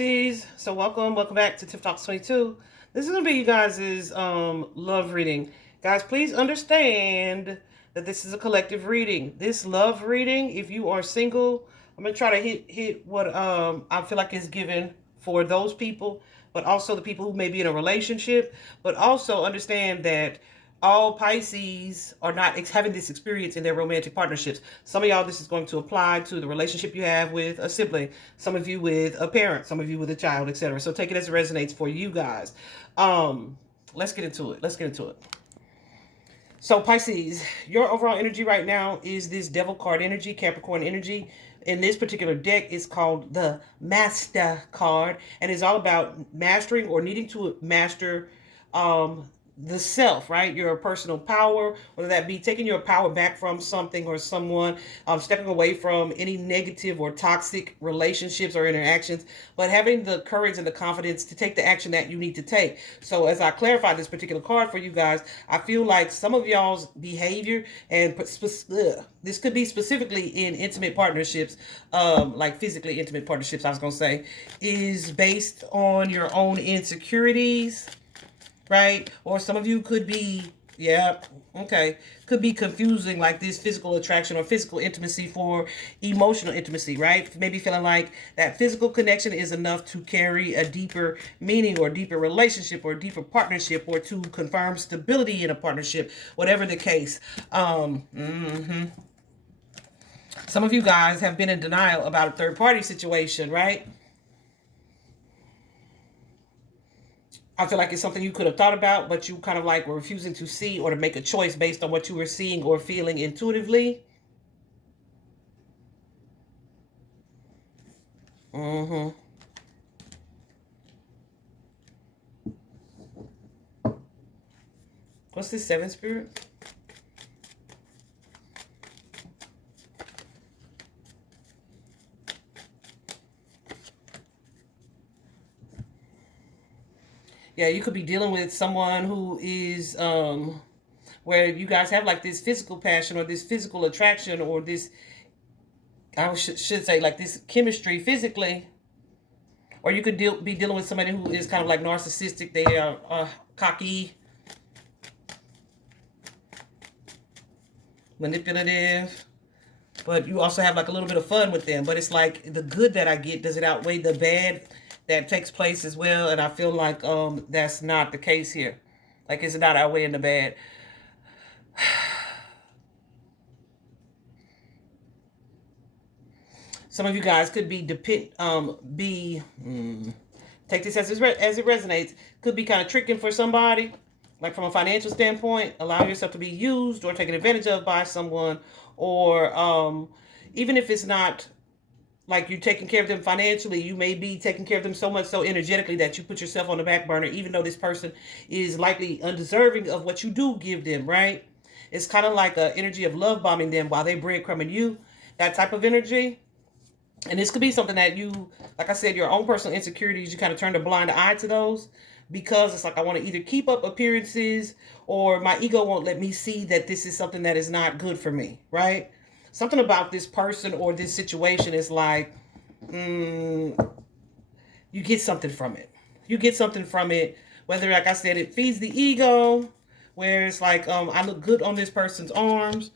Pisces. So welcome back to Tiff Talks 22. This is gonna be you guys' love reading. Guys, please understand that this is a collective reading. This love reading, if you are single, I'm gonna try to hit what I feel like is given for those people, but also the people who may be in a relationship, but also understand that all Pisces are not having this experience in their romantic partnerships. Some of y'all, this is going to apply to the relationship you have with a sibling, some of you with a parent, some of you with a child, etc. So take it as it resonates for you guys. Let's get into it. So Pisces, your overall energy right now is this Devil card energy, Capricorn energy. In this particular deck, it's called the Master card, and it's all about mastering or needing to master the self, right? Your personal power, whether that be taking your power back from something or someone, stepping away from any negative or toxic relationships or interactions, but having the courage and the confidence to take the action that you need to take. So as I clarify this particular card for you guys, I feel like some of y'all's behavior, and this could be specifically in intimate partnerships, like physically intimate partnerships, I was going to say, is based on your own insecurities, right? Or some of you could be, could be confusing like this physical attraction or physical intimacy for emotional intimacy, right? Maybe feeling like that physical connection is enough to carry a deeper meaning or deeper relationship or deeper partnership, or to confirm stability in a partnership, whatever the case. Some of you guys have been in denial about a third party situation, right? I feel like it's something you could have thought about, but you kind of like were refusing to see or to make a choice based on what you were seeing or feeling intuitively. What's this, seven spirit? Yeah, you could be dealing with someone who is where you guys have like this physical passion or this physical attraction or this, I should say, like this chemistry physically. Or you could be dealing with somebody who is kind of like narcissistic. They are cocky, manipulative, but you also have like a little bit of fun with them. But it's like the good that I get, does it outweigh the bad that takes place as well? And I feel like that's not the case here. Like, it's not outweighing the bad. Some of you guys could be take this as it resonates, could be kind of tricking for somebody, like from a financial standpoint, allowing yourself to be used or taken advantage of by someone, or even if it's not like you're taking care of them financially, you may be taking care of them so much so energetically that you put yourself on the back burner, even though this person is likely undeserving of what you do give them, right? It's kind of like an energy of love bombing them while they breadcrumbing you, that type of energy. And this could be something that you, like I said, your own personal insecurities, you kind of turn a blind eye to those, because it's like, I want to either keep up appearances, or my ego won't let me see that this is something that is not good for me, right? Something about this person or this situation is like, you get something from it. You get something from it, whether, like I said, it feeds the ego, where it's like, I look good on this person's arms.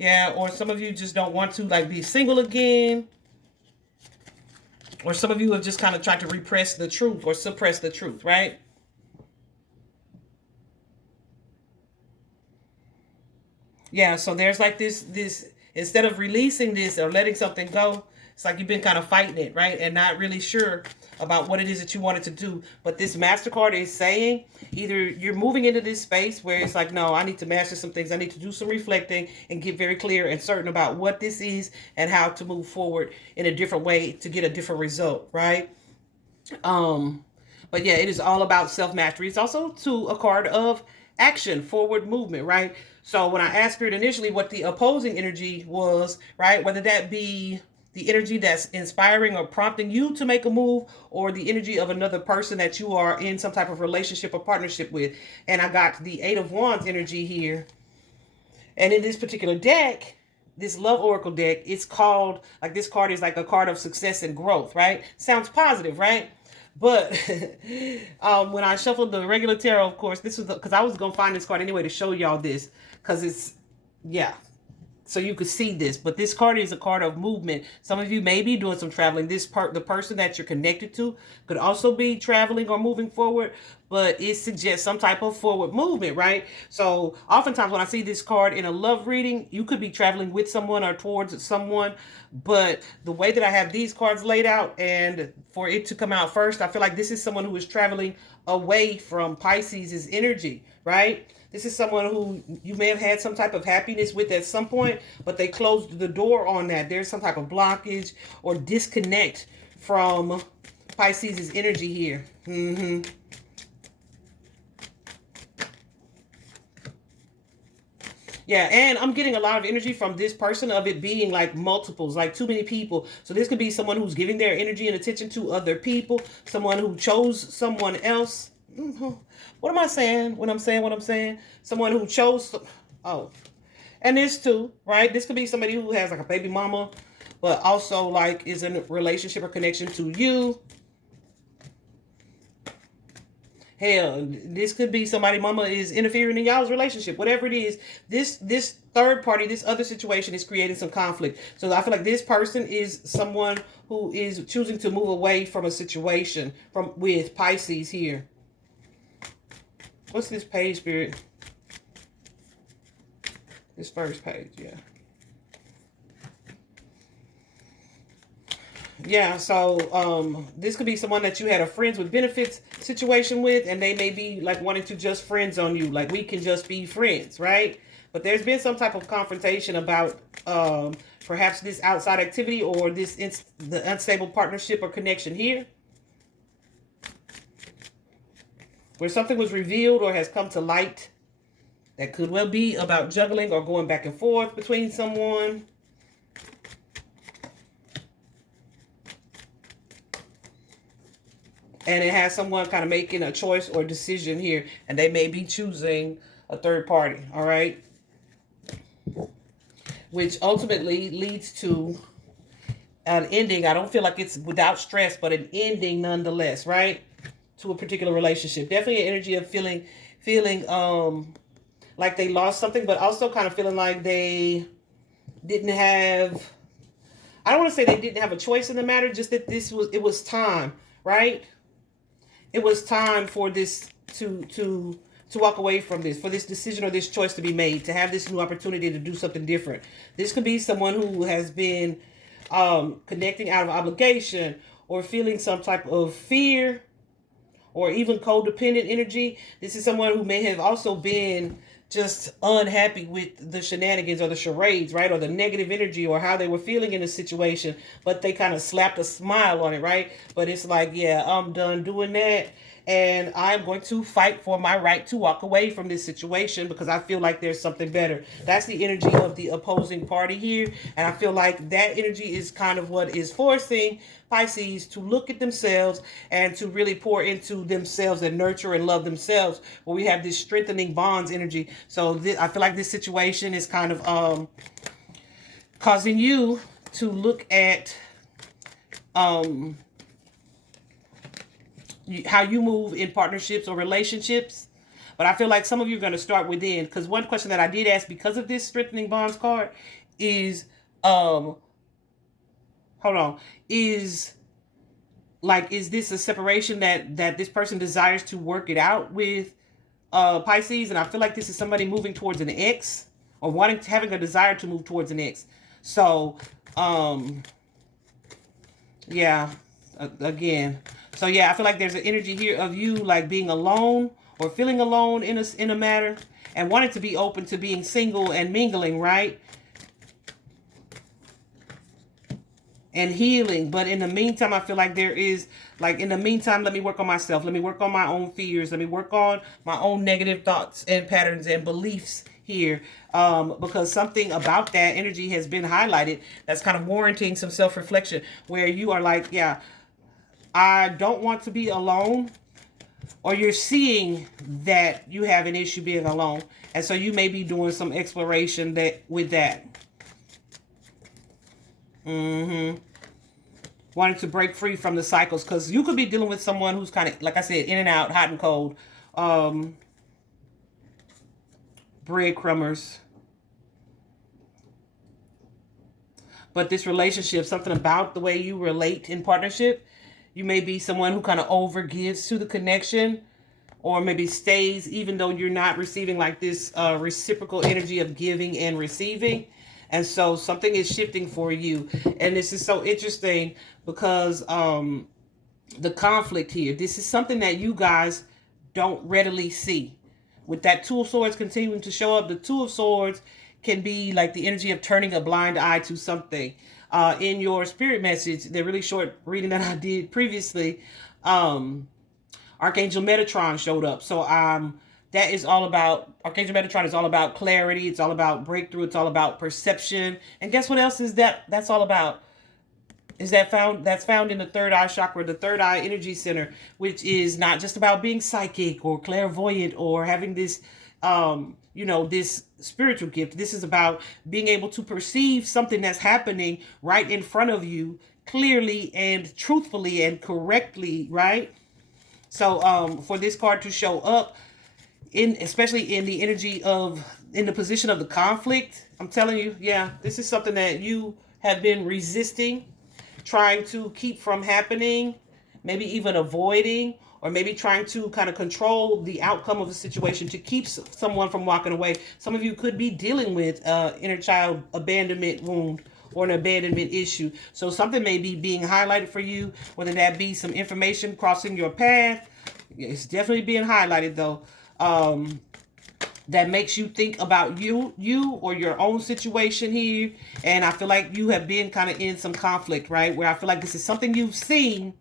Yeah, or some of you just don't want to like be single again. Or some of you have just kind of tried to repress the truth or suppress the truth, right? Yeah, so there's like this instead of releasing this or letting something go, it's like you've been kind of fighting it, right? And not really sure about what it is that you wanted to do. But this MasterCard is saying either you're moving into this space where it's like, no, I need to master some things. I need to do some reflecting and get very clear and certain about what this is and how to move forward in a different way to get a different result, right? But yeah, it is all about self-mastery. It's also a card of action, forward movement, right? So when I asked Spirit initially what the opposing energy was, right, whether that be the energy that's inspiring or prompting you to make a move, or the energy of another person that you are in some type of relationship or partnership with. And I got the Eight of Wands energy here. And in this particular deck, this love oracle deck, it's called, like, this card is like a card of success and growth, right? Sounds positive, right? But when I shuffled the regular tarot, of course, this was because I was going to find this card anyway to show y'all this, because it's, yeah, so you could see this. But this card is a card of movement. Some of you may be doing some traveling. The person that you're connected to could also be traveling or moving forward, but it suggests some type of forward movement, right? So oftentimes when I see this card in a love reading, you could be traveling with someone or towards someone, but the way that I have these cards laid out, and for it to come out first, I feel like this is someone who is traveling away from Pisces' energy, right? This is someone who you may have had some type of happiness with at some point, but they closed the door on that. There's some type of blockage or disconnect from Pisces' energy here. Yeah, and I'm getting a lot of energy from this person of it being like multiples, like too many people. So this could be someone who's giving their energy and attention to other people, someone who chose someone else. What am I saying when I'm saying what I'm saying? Someone who chose, oh, and this too, right? This could be somebody who has like a baby mama, but also like is in a relationship or connection to you. Hell, this could be somebody mama is interfering in y'all's relationship. Whatever it is, this third party, this other situation is creating some conflict. So I feel like this person is someone who is choosing to move away from a situation with Pisces here. What's this page, Spirit? This first page, yeah. Yeah, so this could be someone that you had a friends with benefits situation with, and they may be like wanting to just friends on you, like we can just be friends, right? But there's been some type of confrontation about perhaps this outside activity or the unstable partnership or connection here, where something was revealed or has come to light that could well be about juggling or going back and forth between someone. And it has someone kind of making a choice or decision here, and they may be choosing a third party, all right? Which ultimately leads to an ending. I don't feel like it's without stress, but an ending nonetheless, right? To a particular relationship. Definitely an energy of feeling like they lost something, but also kind of feeling like they didn't have, I don't want to say they didn't have a choice in the matter, just that it was time, right? It was time for this to walk away from this, for this decision or this choice to be made, to have this new opportunity to do something different. This could be someone who has been connecting out of obligation or feeling some type of fear or even codependent energy. This is someone who may have also been just unhappy with the shenanigans or the charades, right? Or the negative energy or how they were feeling in the situation, but they kind of slapped a smile on it, right? But it's like, yeah, I'm done doing that. And I'm going to fight for my right to walk away from this situation because I feel like there's something better. That's the energy of the opposing party here. And I feel like that energy is kind of what is forcing Pisces to look at themselves and to really pour into themselves and nurture and love themselves, where we have this strengthening bonds energy. So I feel like this situation is kind of causing you to look at how you move in partnerships or relationships. But I feel like some of you are going to start within, because one question that I did ask because of this strengthening bonds card is is this a separation that this person desires to work it out with Pisces? And I feel like this is somebody moving towards an ex or having a desire to move towards an ex. So yeah, again. So yeah, I feel like there's an energy here of you like being alone or feeling alone in a matter and wanting to be open to being single and mingling, right? And healing. But in the meantime, I feel like there is like, in the meantime, let me work on myself. Let me work on my own fears. Let me work on my own negative thoughts and patterns and beliefs here, because something about that energy has been highlighted that's kind of warranting some self-reflection, where you are like, yeah, I don't want to be alone, or you're seeing that you have an issue being alone, and so you may be doing some exploration with that. Mm-hmm. Wanting to break free from the cycles, because you could be dealing with someone who's kind of, like I said, in and out, hot and cold. Breadcrumbers. But this relationship, something about the way you relate in partnership, you may be someone who kind of overgives to the connection, or maybe stays even though you're not receiving like this reciprocal energy of giving and receiving. And so something is shifting for you. And this is so interesting because the conflict here, this is something that you guys don't readily see. With that Two of Swords continuing to show up, the Two of Swords can be like the energy of turning a blind eye to something. In your spirit message, the really short reading that I did previously, Archangel Metatron showed up. So that is all about, Archangel Metatron is all about clarity. It's all about breakthrough. It's all about perception. And guess what else is that's all about? That's found in the third eye chakra, the third eye energy center, which is not just about being psychic or clairvoyant or having this this spiritual gift. This is about being able to perceive something that's happening right in front of you clearly and truthfully and correctly, right? So for this card to show up, especially in the energy of, in the position of the conflict, I'm telling you, yeah, this is something that you have been resisting, trying to keep from happening, maybe even avoiding, or maybe trying to kind of control the outcome of a situation to keep someone from walking away. Some of you could be dealing with inner child abandonment wound or an abandonment issue. So something may be being highlighted for you, whether that be some information crossing your path. It's definitely being highlighted though. That makes you think about you or your own situation here. And I feel like you have been kind of in some conflict, right? Where I feel like this is something you've seen,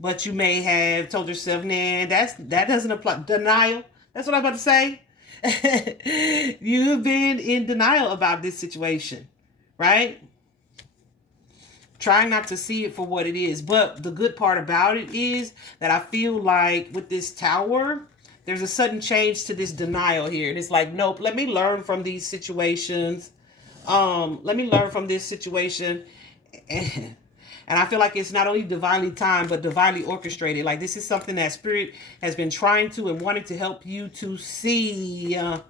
but you may have told yourself, nah, that doesn't apply. Denial. That's what I'm about to say. You've been in denial about this situation, right? Trying not to see it for what it is. But the good part about it is that I feel like with this Tower, there's a sudden change to this denial here. And it's like, nope, let me learn from these situations. Let me learn from this situation. And I feel like it's not only divinely timed, but divinely orchestrated. Like this is something that Spirit has been trying to and wanting to help you to see. And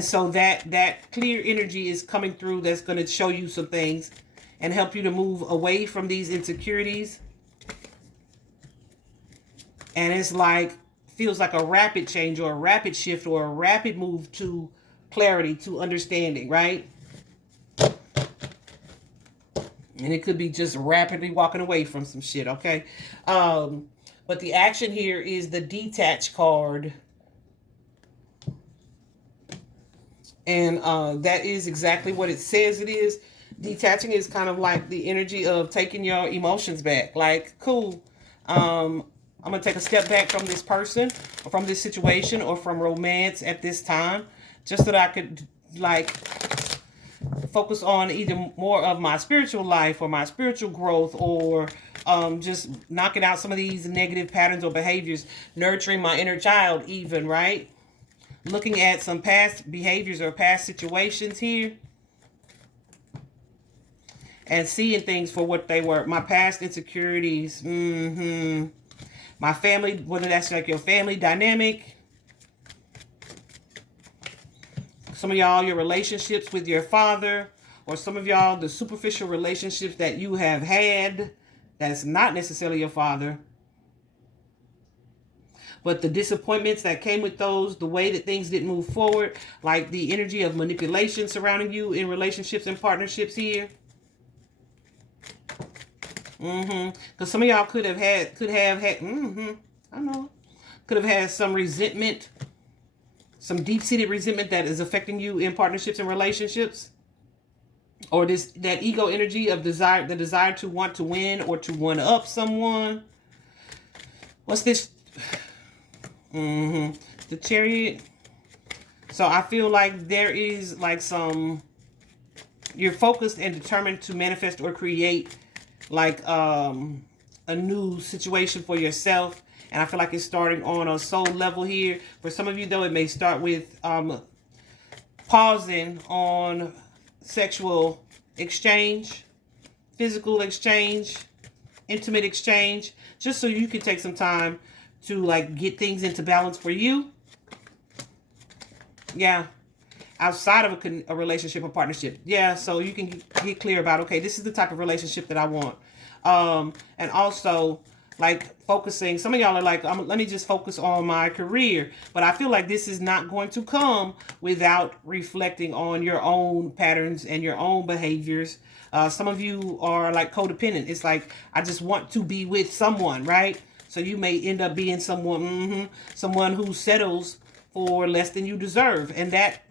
so that clear energy is coming through that's going to show you some things and help you to move away from these insecurities. And it's like, feels like a rapid change or a rapid shift or a rapid move to clarity, to understanding, right? And it could be just rapidly walking away from some shit, okay? But the action here is the detach card. And that is exactly what it says it is. Detaching is kind of like the energy of taking your emotions back. Like, cool. I'm going to take a step back from this person or from this situation or from romance at this time, just so that I could like focus on either more of my spiritual life or my spiritual growth, or just knocking out some of these negative patterns or behaviors, nurturing my inner child even, right? Looking at some past behaviors or past situations here and seeing things for what they were. My past insecurities, my family, whether that's like your family dynamic. Some of y'all, your relationships with your father, or some of y'all, the superficial relationships that you have had that's not necessarily your father. But the disappointments that came with those, the way that things didn't move forward, like the energy of manipulation surrounding you in relationships and partnerships here. Because some of y'all could have had, I know, could have had some resentment, some deep-seated resentment that is affecting you in partnerships and relationships, or that ego energy of desire, the desire to want to win or to one up someone. What's this? The Chariot. So I feel like there is like you're focused and determined to manifest or create like a new situation for yourself. And I feel like it's starting on a soul level here. For some of you though, it may start with pausing on sexual exchange, physical exchange, intimate exchange, just so you can take some time to like get things into balance for you. Yeah. Outside of a relationship or partnership. Yeah. So you can get clear about, okay, this is the type of relationship that I want. And also like focusing, some of y'all are like, let me just focus on my career. But I feel like this is not going to come without reflecting on your own patterns and your own behaviors. Some of you are like codependent. It's like, I just want to be with someone, right? So you may end up being someone, someone who settles for less than you deserve. And that,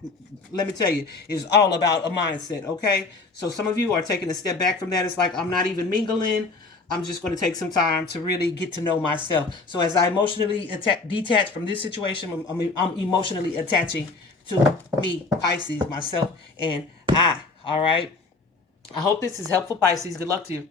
let me tell you, is all about a mindset, okay? So some of you are taking a step back from that. It's like, I'm not even mingling. I'm just going to take some time to really get to know myself. So as I emotionally detach from this situation, I'm emotionally attaching to me, Pisces, myself, and I, all right? I hope this is helpful, Pisces. Good luck to you.